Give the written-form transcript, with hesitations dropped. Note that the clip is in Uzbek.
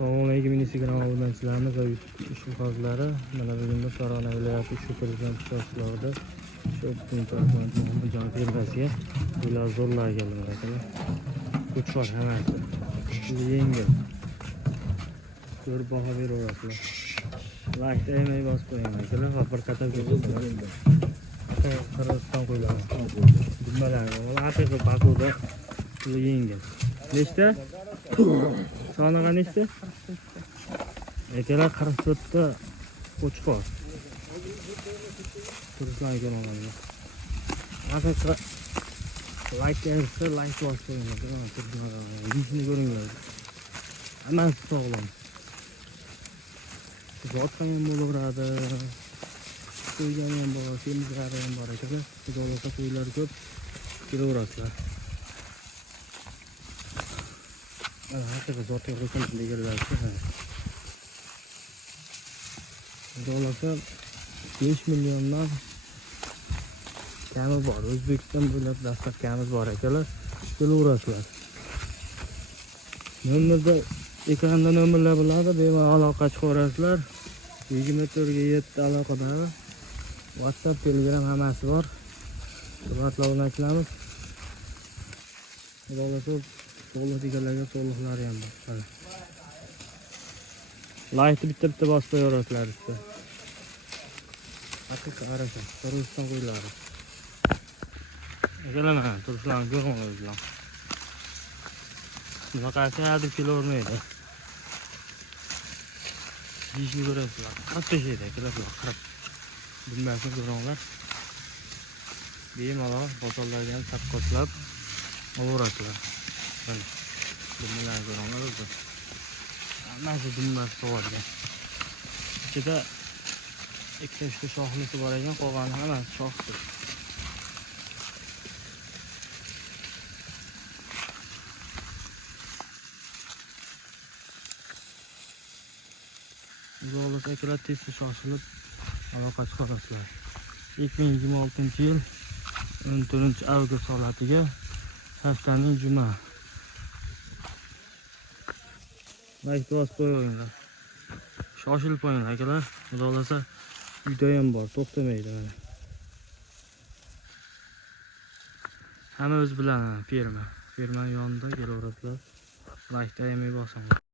Assalomu alaykum Instagram obunachilarimiz va YouTube ishqibozlari. Mana bugun Farg'ona viloyati shu prezident shohlarida shu Muhammadjon firmasiga ular zo'rlar kelgan ekanlar. Kuchlar hammasi. Yengil. Ko'rib baho beraverasizlar. Like demay bosib qo'ying ekanlar va bir qator ko'rsataman. Qirg'iziston qo'ylari. Nimalar? Haqiqiy Bakuda yengil. Nechta? Soniga nechta? Aytlar 44 ta qo'chqor. Turistlar kelmoqda. Haqiqiy like esa like bosib qo'yinglar. Yuzini ko'ringlar. Hammasi sog'lom. Zotqa ham bo'laveradi. Qo'ygan ham bor, semizlari ham bor ekan. Xudoga qo'ylar ko'p kelaverasizlar. Haqiqiy zotga qo'ygan deganlarki. Xudoga 5 milliondan kami bor. O'zbekiston bo'ylab dastlab kamiz bor ekanlar. Kelaverasizlar. Nomerda ekranda nomerlar bo'ladi, bemalol aloqa chiqarasizlar. 24 ga 7 aloqador. WhatsApp, Telegram hammasi bor. Hurmatli obunachilarimiz. Xudoga to'liq deganlarga to'liqlari ham bor. Like bitta bosib qo'yaverasizlar sizga. Haqiqiy arasha, Qirg'iziston qo'ylari. Egalana, turishlarni ko'rmoqlar. Bunaqasi hadib kelavermaydi. Ishni ko'rasizlar. Qirqta şeyda kelasizlar, qirq. Bilmasini ko'ringlar. Bemalol bozorlarga ham taqqoslab olaverasizlar. Mana nimalarni ko'ringlar o'zi. Hammasi dummas so'rgan. Ichida ikkita shoxlisi bor ekan, qolgani hammasi shoxsiz. Zo'rlik akalar tezda shoshilib aloqa chiqarasizlar. 2026-yil 14-avgust holatiga haftaning juma. Like bosib qo'yinglar. Shoshilib qo'yinglar akalar. Xudo uyda ham bor, to'xtamaydi mana. Hamma o'z bilan firma yonida kelaverasizlar. Like demay bosinglar.